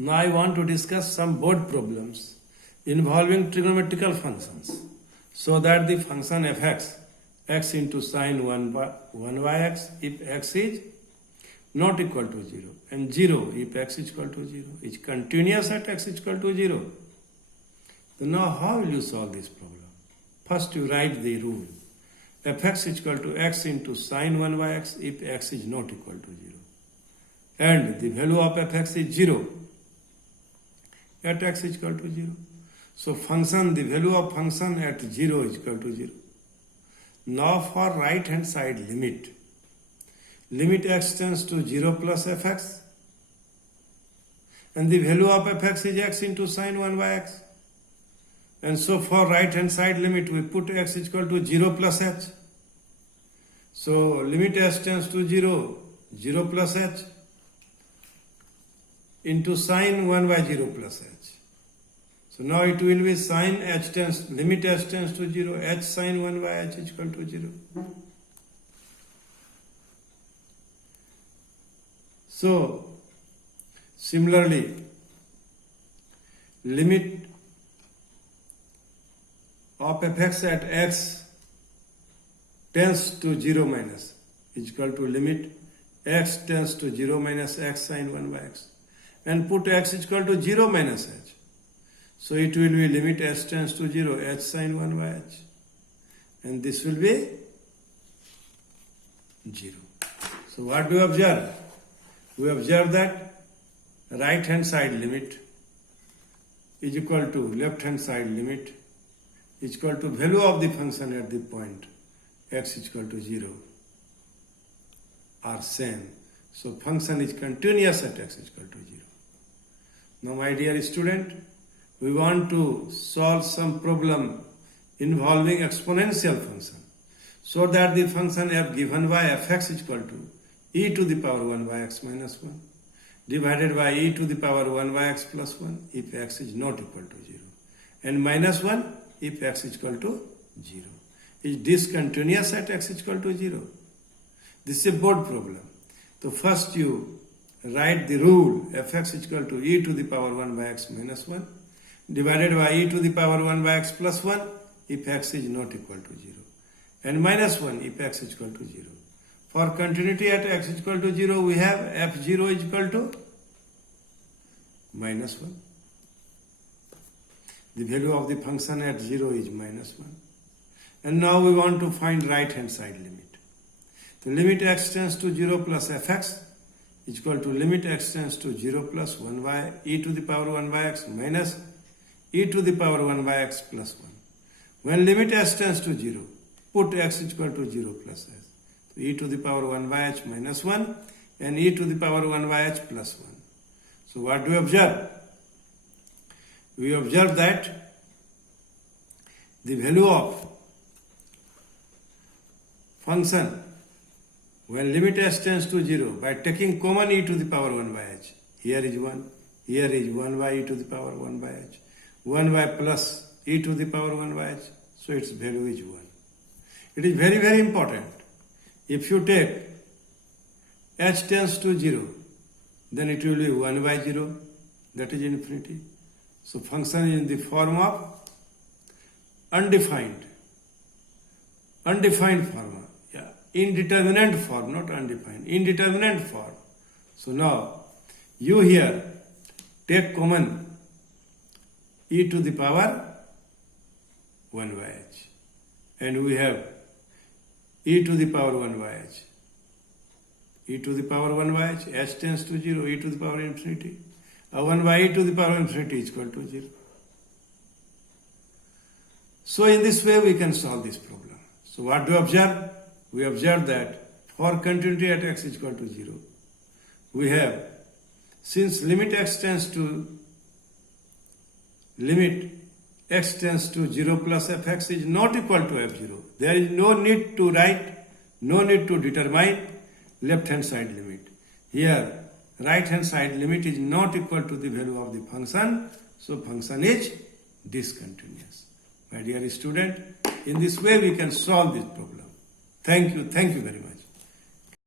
Now I want to discuss some board problems involving trigonometrical functions so that the function fx x into sine 1 by x if x is not equal to 0 and 0 if x is equal to 0 is continuous at x is equal to 0. So now how will you solve this problem? First you write the rule fx is equal to x into sine 1 by x if x is not equal to 0 and the value of fx is 0 at x is equal to 0. So function, the value of function at 0 is equal to 0. Now for right hand side limit x tends to 0 plus fx and the value of fx is x into sine 1 by x. And so for right hand side limit we put x is equal to 0 plus h. So limit s tends to 0, 0 plus h into sine 1 by 0 plus h. So now it will be sine h tends, limit h tends to 0, h sine 1 by h is equal to 0. So similarly, limit of fx at x tends to 0 minus is equal to limit x tends to 0 minus x sine 1 by x and put x is equal to 0 minus h. So it will be limit s tends to 0 h sine 1 by h and this will be 0. So what do we observe? We observe that right hand side limit is equal to left hand side limit is equal to value of the function at the point x is equal to 0 are same. So function is continuous at x is equal to 0. Now my dear student, we want to solve some problem involving exponential function so that the function f given by fx is equal to e to the power 1 by x minus 1 divided by e to the power 1 by x plus 1 if x is not equal to 0 and minus 1 if x is equal to 0 is discontinuous at x is equal to 0. This is a board problem. So first you write the rule fx is equal to e to the power 1 by x minus 1 divided by e to the power 1 by x plus 1 if x is not equal to 0 and minus 1 if x is equal to 0. For continuity at x is equal to 0 we have f0 is equal to minus 1. The value of the function at 0 is minus 1. And now we want to find right hand side limit. The limit x tends to 0 plus fx is equal to limit x tends to 0 plus 1 by e to the power 1 by x minus e to the power 1 by x plus 1. When limit s tends to 0, put x is equal to 0 plus s. So e to the power 1 by h minus 1 and e to the power 1 by h plus 1. So what do we observe? We observe that the value of function when limit s tends to 0 by taking common e to the power 1 by h. Here is 1, here is 1 by e to the power 1 by h. 1 by plus e to the power 1 by h. So its value is 1. It is very, very important. If you take h tends to 0, then it will be 1 by 0, that is infinity. So function is in the form of undefined form, indeterminate form, not undefined, indeterminate form. So now you here take common e to the power 1 by h and we have e to the power 1 by h. E to the power 1 by h, h tends to 0, e to the power infinity. 1 by e to the power infinity is equal to 0. So in this way we can solve this problem. So what do we observe? We observe that for continuity at x is equal to 0, we have, since limit x tends to 0 plus fx is not equal to f0, there is no need to write, no need to determine left hand side limit. Here right hand side limit is not equal to the value of the function, so function is discontinuous. My dear student, in this way we can solve this problem. Thank you very much.